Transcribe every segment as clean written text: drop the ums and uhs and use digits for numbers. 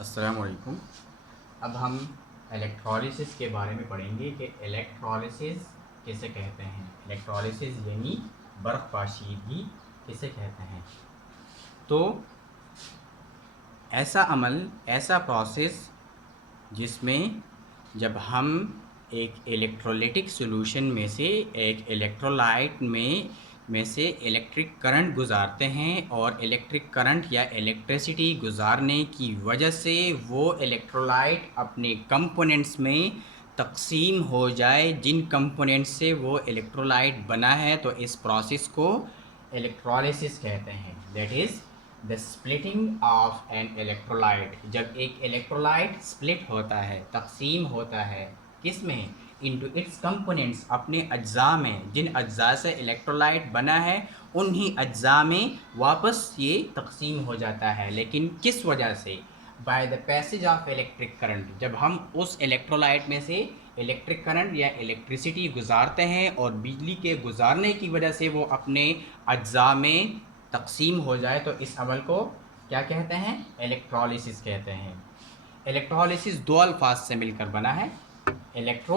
अस्सलामुअलैकुम। अब हम इलेक्ट्रॉलिसिस के बारे में पढ़ेंगे कि इलेक्ट्रॉलिसिस किसे कहते हैं। इलेक्ट्रॉलिसिस यानी बर्फ़ पाशीदगी किसे कहते हैं। तो ऐसा अमल, ऐसा प्रोसेस जिसमें जब हम एक इलेक्ट्रोलाइटिक सॉल्यूशन में से एक इलेक्ट्रोलाइट में से इलेक्ट्रिक करंट गुजारते हैं और इलेक्ट्रिक करंट या इलेक्ट्रिसिटी गुजारने की वजह से वो इलेक्ट्रोलाइट अपने कंपोनेंट्स में तकसीम हो जाए, जिन कंपोनेंट्स से वो इलेक्ट्रोलाइट बना है, तो इस प्रोसेस को इलेक्ट्रोलिसिस कहते हैं। That is the splitting of an electrolyte. जब एक इलेक्ट्रोलाइट स्प्लिट होता है, तकसीम होता है, किस में? इनटू इट्स कंपोनेंट्स, अपने अज्जा में। जिन अज्जा से इलेक्ट्रोलाइट बना है उन्हीं अज्जा में वापस ये तकसीम हो जाता है। लेकिन किस वजह से? By the passage of electric current. जब हम उस इलेक्ट्रोलाइट में से इलेक्ट्रिक करंट या इलेक्ट्रिसिटी गुजारते हैं और बिजली के गुजारने की वजह से वो अपने अज्जा में तकसीम हो जाए, तो इस अमल को क्या कहते हैं? इलेक्ट्रोलिसिस कहते हैं। इलेक्ट्रोलिसिस दो अल्फाज से मिलकर बना है। इलेक्ट्रो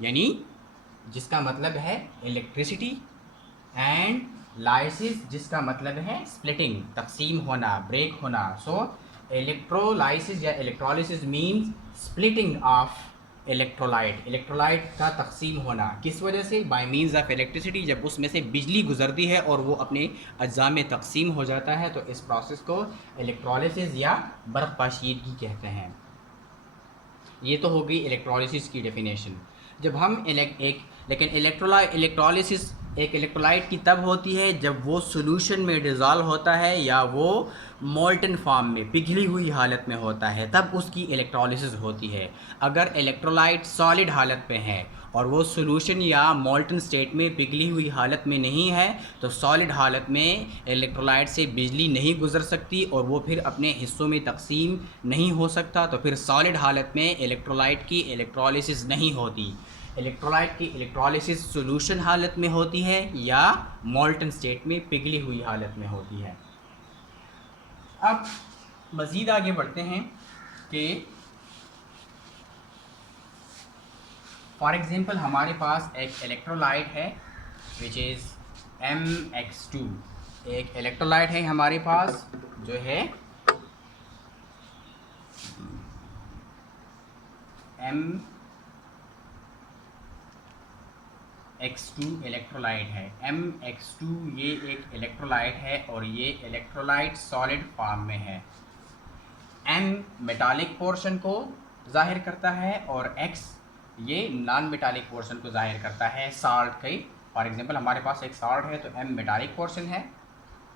यानी जिसका मतलब है इलेक्ट्रिसिटी, एंड लाइसिस जिसका मतलब है स्प्लिटिंग, तकसीम होना, ब्रेक होना। सो इलेक्ट्रोलाइसिस या electrolysis means splitting of electrolyte, electrolyte का तकसीम होना। किस वजह से? Bye means of electricity. जब उसमें से बिजली गुजरती है और वो अपने अज्जा में तकसीम हो जाता है, तो इस प्रोसेस को इलेक्ट्रोलिसिस या बर्फ़ पाशीदगी कहते हैं। ये तो हो गई इलेक्ट्रोलिसिस की डेफिनेशन। जब हम लेकिन इलेक्ट्रोलिसिस एक इलेक्ट्रोलाइट की तब होती है जब वो सॉल्यूशन में डिज़ोल्व होता है या वो मोल्टन फॉर्म में, पिघली हुई हालत में होता है, तब उसकी इलेक्ट्रोलिसिस होती है। अगर इलेक्ट्रोलाइट सॉलिड हालत में है और वो सॉल्यूशन या मोल्टन स्टेट में, पिघली हुई हालत में नहीं है, तो सॉलिड हालत में इलेक्ट्रोलाइट से बिजली नहीं गुजर सकती और वो फिर अपने हिस्सों में तकसीम नहीं हो सकता। तो फिर सॉलिड हालत में इलेक्ट्रोलाइट की इलेक्ट्रोलिसिस नहीं होती। इलेक्ट्रोलाइट की इलेक्ट्रोलिसिस सॉल्यूशन हालत में होती है या मोल्टन स्टेट में, पिघली हुई हालत में होती है। अब मज़ीद आगे बढ़ते हैं कि फॉर एग्ज़ाम्पल हमारे पास एक इलेक्ट्रोलाइट है विच इज़ MX2। एक इलेक्ट्रोलाइट है हमारे पास जो है MX2 इलेक्ट्रोलाइट है। MX2 ये एक इलेक्ट्रोलाइट है और ये इलेक्ट्रोलाइट सॉलिड फॉर्म में है। M मेटालिक पोर्शन को जाहिर करता है और X ये नॉन मेटालिक पोर्शन को जाहिर करता है, साल्ट के। फॉर एग्जांपल हमारे पास एक साल्ट है तो M मेटालिक पोर्शन है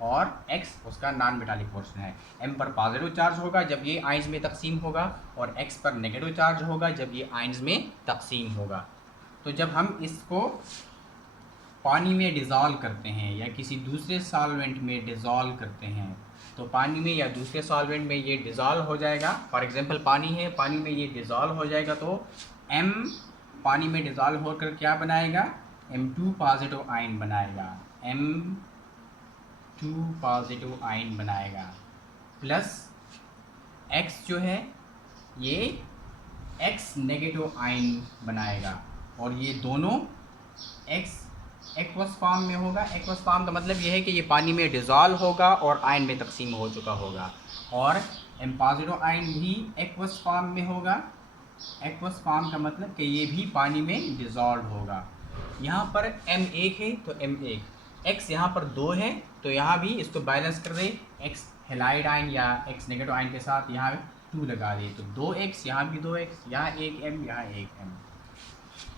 और X उसका नॉन मेटालिक पोर्शन है। M पर पॉजिटिव चार्ज होगा जब ये आयंस में तकसीम होगा और X पर नेगेटिव चार्ज होगा जब ये आयंस में तकसीम होगा। तो जब हम इसको पानी में डिज़ोल्व करते हैं या किसी दूसरे सॉल्वेंट में डिज़ोल्व करते हैं, तो पानी में या दूसरे सॉल्वेंट में ये डिज़ोल्व हो जाएगा। फॉर एग्जांपल पानी है, पानी में ये डिज़ोल्व हो जाएगा तो M पानी में डिज़ोल्व होकर क्या बनाएगा? M2 पॉजिटिव आयन बनाएगा। M2 पॉजिटिव आयन बनाएगा प्लस X जो है ये X नेगेटिव आयन बनाएगा और ये दोनों X एक्वस फॉर्म में होगा। एक्वस फॉर्म का मतलब ये है कि ये पानी में डिज़ोल्व होगा और आयन में तकसीम हो चुका होगा, और M पॉजिटिव आयन भी एक्वस फॉर्म में होगा। एक्वस फॉर्म का मतलब कि ये भी पानी में डिज़ोल्व होगा। यहाँ पर M1 है तो M1, X यहाँ पर 2 है तो यहाँ भी इसको बैलेंस कर दे, X हेलाइड आयन या X नेगेटिव आयन के साथ यहाँ 2 लगा दे, तो 2X, यहाँ भी 2X, यहाँ एक M, यहाँ एक M।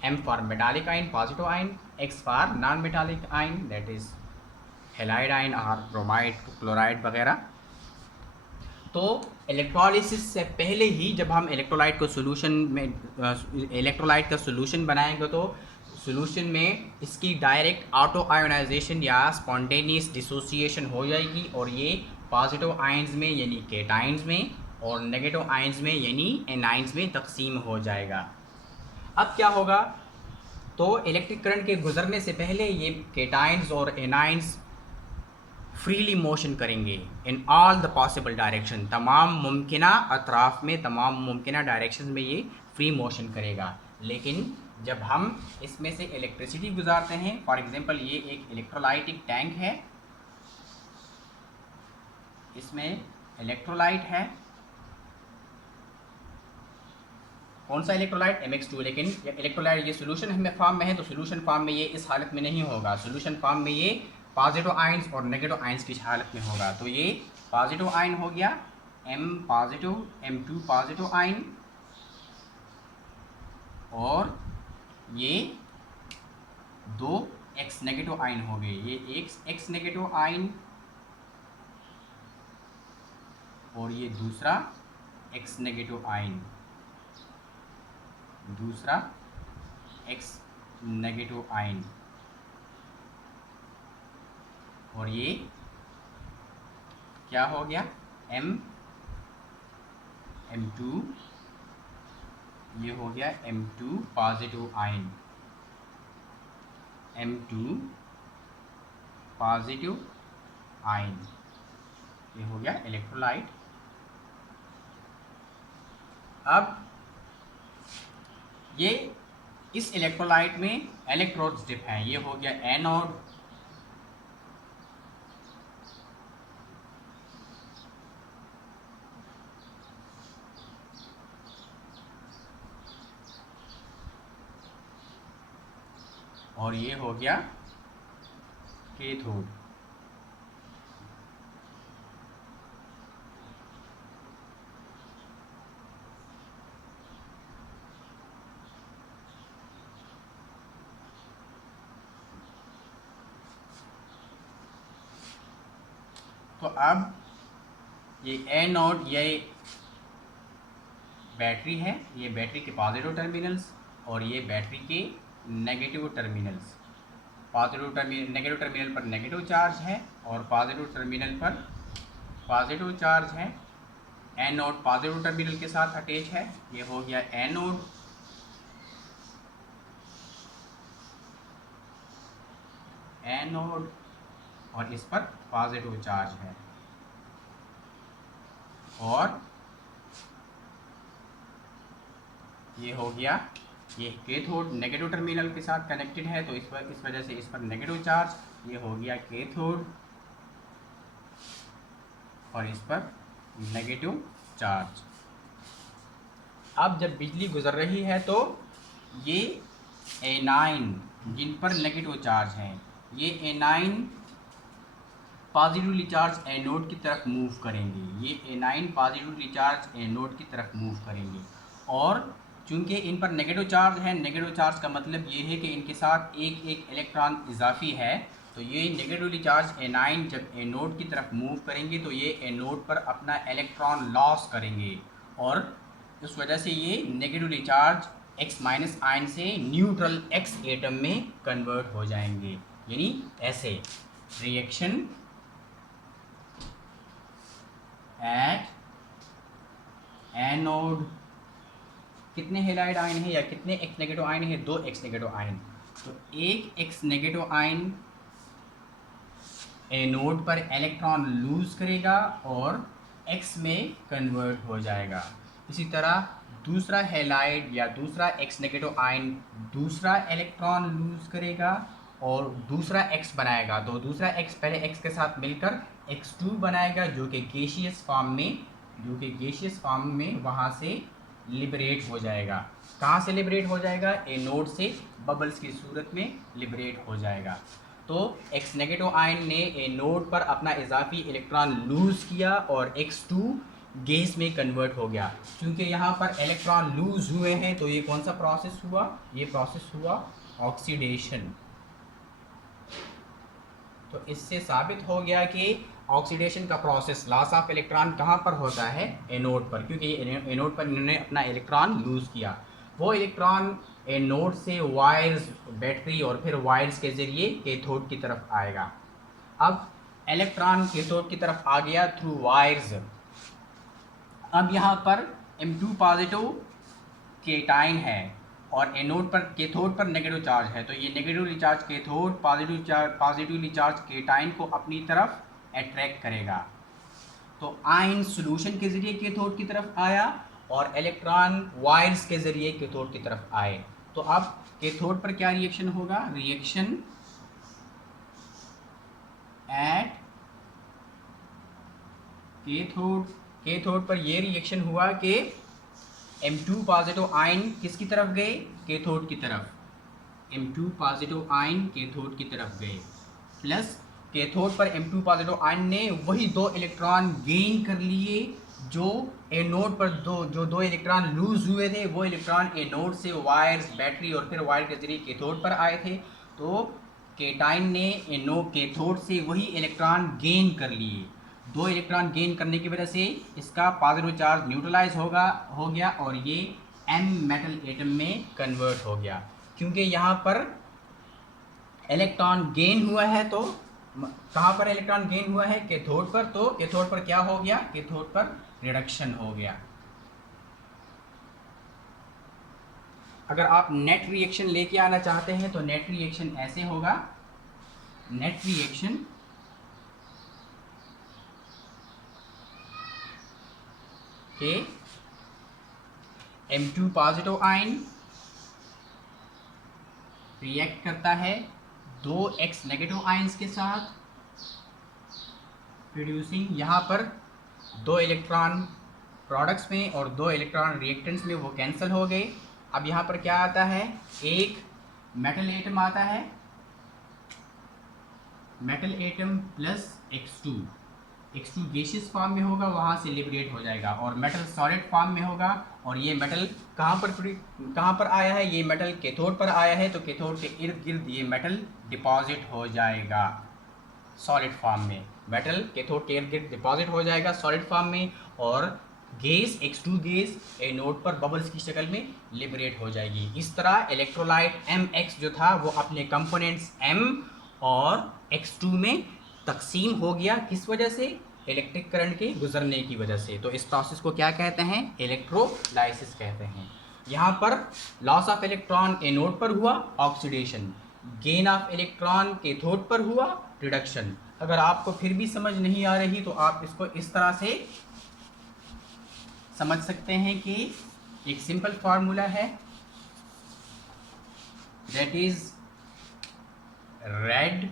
M for metallic ion positive ion, X for non metallic ion that is halide ion और ब्रोमाइड, क्लोराइड वगैरह। तो इलेक्ट्रोलिसिस से पहले ही जब हम इलेक्ट्रोलाइट को सॉल्यूशन में इलेक्ट्रोलाइट का सॉल्यूशन बनाएंगे तो सॉल्यूशन में इसकी डायरेक्ट ऑटो आयोनाइजेशन या स्पॉन्टेनियस डिसोसिएशन हो जाएगी और ये पॉजिटिव आयंस में यानी केटाइंस में और नेगेटिव आयंस में यानी एनाइंस में तकसीम हो जाएगा। अब क्या होगा? तो इलेक्ट्रिक करंट के गुजरने से पहले ये केटाइंस और एनाइंस फ्रीली मोशन करेंगे in all the possible direction, तमाम मुमकिना अतराफ में, तमाम मुमकिना डायरेक्शन में ये फ्री मोशन करेगा। लेकिन जब हम इसमें से इलेक्ट्रिसिटी गुजारते हैं, फॉर एग्जांपल ये एक इलेक्ट्रोलाइटिक टैंक है, इसमें इलेक्ट्रोलाइट है, कौन सा इलेक्ट्रोलाइट, MX2, लेकिन इलेक्ट्रोलाइट ये सोल्यूशन हमें फॉर्म में है, तो सोल्यूशन फॉर्म में ये इस हालत में नहीं होगा, सोल्यूशन फॉर्म में ये पॉजिटिव आयंस और नेगेटिव आयंस की हालत में होगा। तो ये पॉजिटिव आयन हो गया M positive, M2 positive ion, और ये दो X नेगेटिव आयन हो गए, ये एक X नेगेटिव आयन और ये दूसरा X नेगेटिव आयन, दूसरा X नेगेटिव आयन, और ये क्या हो गया M2, ये हो गया M2 positive ion, M2 positive ion, ये हो गया इलेक्ट्रोलाइट। अब ये इस इलेक्ट्रोलाइट में इलेक्ट्रोड्स डिप हैं, ये हो गया एनोड, और ये हो गया कैथोड। तो अब ये एनोड, ये बैटरी है, ये बैटरी के पॉजिटिव टर्मिनल्स और ये बैटरी के नेगेटिव टर्मिनल्स। नेगेटिव टर्मिनल पर नेगेटिव चार्ज है और पॉजिटिव टर्मिनल पर पॉजिटिव चार्ज है। एनोड पॉजिटिव टर्मिनल के साथ अटैच है, ये हो गया एनोड, एनोड, और इस पर पॉजिटिव चार्ज है, और ये हो गया, ये कैथोड नेगेटिव टर्मिनल के साथ कनेक्टेड है, तो इस वजह से इस पर नेगेटिव चार्ज, ये हो गया कैथोड, और इस पर नेगेटिव चार्ज। अब जब बिजली गुजर रही है तो ये एनाइन जिन पर नेगेटिव चार्ज है, ये एनाइन पॉजिटिवली चार्ज एनोड की तरफ मूव करेंगे, ये एनाइन पॉजिटिवली चार्ज एनोड की तरफ मूव करेंगे। और चूंकि इन पर नेगेटिव चार्ज है, नेगेटिव चार्ज का मतलब ये है कि इनके साथ एक एक इलेक्ट्रॉन इजाफी है, तो ये नेगेटिवली चार्ज एनाइन जब एनोड की तरफ मूव करेंगे तो ये एनोड पर अपना इलेक्ट्रॉन लॉस करेंगे, और उस वजह से ये negatively charge X minus ion से न्यूट्रल X एटम में कन्वर्ट हो जाएंगे। यानी ऐसे रिएक्शन एट एनोड, कितने हेलाइड आयन है या कितने X नेगेटिव आयन है, 2 X नेगेटिव आयन, तो एक X नेगेटिव आयन एनोड पर इलेक्ट्रॉन लूज करेगा और X में कन्वर्ट हो जाएगा। इसी तरह दूसरा हेलाइड या दूसरा X नेगेटिव आयन दूसरा इलेक्ट्रॉन लूज करेगा और दूसरा X बनाएगा, तो दूसरा X पहले X के साथ मिलकर X2 बनाएगा, जो कि गैसियस फॉर्म में वहाँ से लिबरेट हो जाएगा। कहाँ से लिबरेट हो जाएगा, एनोड से बबल्स की सूरत में लिबरेट हो जाएगा। तो X नेगेटिव आयन ने एनोड पर अपना इजाफी इलेक्ट्रॉन लूज किया और X2 गैस में कन्वर्ट हो गया। क्योंकि यहाँ पर इलेक्ट्रॉन लूज हुए हैं तो ये कौन सा प्रोसेस हुआ, ये प्रोसेस हुआ ऑक्सीडेशन। तो इससे साबित हो गया कि ऑक्सीडेशन का प्रोसेस, लॉस ऑफ इलेक्ट्रॉन कहाँ पर होता है, एनोड पर, क्योंकि एनोड पर इन्होंने अपना इलेक्ट्रॉन लूज किया। वो इलेक्ट्रॉन एनोड से वायर्स, बैटरी और फिर वायर्स के ज़रिए कैथोड की तरफ आएगा। अब इलेक्ट्रॉन कैथोड की तरफ आ गया थ्रू वायर्स। अब यहाँ पर M2 पॉजिटिव केटाइन है और एनोड पर, कैथोड पर नेगेटिव चार्ज है, तो ये negatively charge cathode positively charge cation को अपनी तरफ अट्रैक्ट करेगा। तो आयन सॉल्यूशन के ज़रिए कैथोड की तरफ आया और इलेक्ट्रॉन वायर्स के ज़रिए कैथोड की तरफ आए। तो अब कैथोड पर क्या रिएक्शन होगा? रिएक्शन एट कैथोड, कैथोड पर ये रिएक्शन हुआ कि M2 पॉजिटिव आयन किसकी तरफ गए? कैथोड की तरफ। M2 पॉजिटिव आयन कैथोड की तरफ गए, प्लस कैथोड पर M2 पॉजिटिव आयन ने वही दो इलेक्ट्रॉन गेन कर लिए जो एनोड पर दो इलेक्ट्रॉन लूज हुए थे, वो इलेक्ट्रॉन एनोड से वायर्स, बैटरी और फिर वायर के जरिए कैथोड पर आए थे। तो केटाइन ने कैथोड से वही इलेक्ट्रॉन गेन कर लिए। दो इलेक्ट्रॉन गेन करने की वजह से इसका पॉजिटिव चार्ज न्यूट्रलाइज हो गया और ये M मेटल एटम में कन्वर्ट हो गया। क्योंकि यहाँ पर इलेक्ट्रॉन गेन हुआ है, तो कहाँ पर इलेक्ट्रॉन गेन हुआ है? कैथोड पर। तो कैथोड पर क्या हो गया? कैथोड पर रिडक्शन हो गया। अगर आप नेट रिएक्शन लेके आना चाहते हैं तो नेट रिएक्शन ऐसे होगा। नेट रिएक्शन के M2 पॉजिटिव आयन रिएक्ट करता है 2X नेगेटिव आयंस के साथ, प्रोड्यूसिंग यहाँ पर दो इलेक्ट्रॉन प्रोडक्ट्स में और दो इलेक्ट्रॉन रिएक्टेंट्स में वो कैंसिल हो गए। अब यहाँ पर क्या आता है? एक मेटल एटम आता है, metal atom plus X2 gaseous form में होगा, वहाँ से लिबरेट हो जाएगा, और मेटल सॉलिड फॉर्म में होगा। और ये मेटल कहाँ पर आया है? ये मेटल कैथोड पर आया है, तो कैथोड के इर्द गिर्द ये मेटल डिपॉजिट हो जाएगा सॉलिड फॉर्म में। मेटल कैथोड के इर्द गिर्द डिपॉजिट हो जाएगा सॉलिड फॉर्म में, और गैस X2 गैस एनोड पर बबल्स की शक्ल में लिबरेट हो जाएगी। इस तरह इलेक्ट्रोलाइट MX जो था वो अपने कंपोनेंट्स M और X2 में तकसीम हो गया। किस वजह से? इलेक्ट्रिक करंट के गुजरने की वजह से। तो इस प्रोसेस को क्या कहते हैं? इलेक्ट्रोलाइसिस कहते हैं। यहाँ पर लॉस ऑफ इलेक्ट्रॉन एनोड पर हुआ, oxidation. Gain of electron cathode पर हुआ, रिडक्शन। अगर आपको फिर भी समझ नहीं आ रही तो आप इसको इस तरह से समझ सकते हैं कि एक सिंपल फार्मूला है, that is red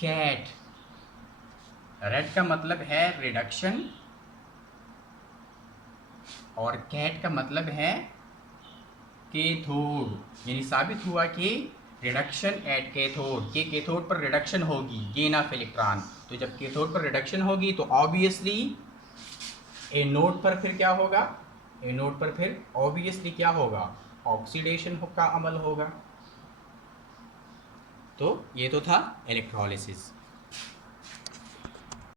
cat. Red का मतलब है रिडक्शन और कैट का मतलब है कैथोड। यानी साबित हुआ कि रिडक्शन एट कैथोड, के कैथोड पर रिडक्शन होगी, गेन ऑफ इलेक्ट्रॉन। तो जब कैथोड पर रिडक्शन होगी तो ऑब्वियसली एनोड पर फिर क्या होगा? एनोड पर फिर ऑब्वियसली क्या होगा? ऑक्सीडेशन का अमल होगा। तो ये तो था इलेक्ट्रोलिसिस।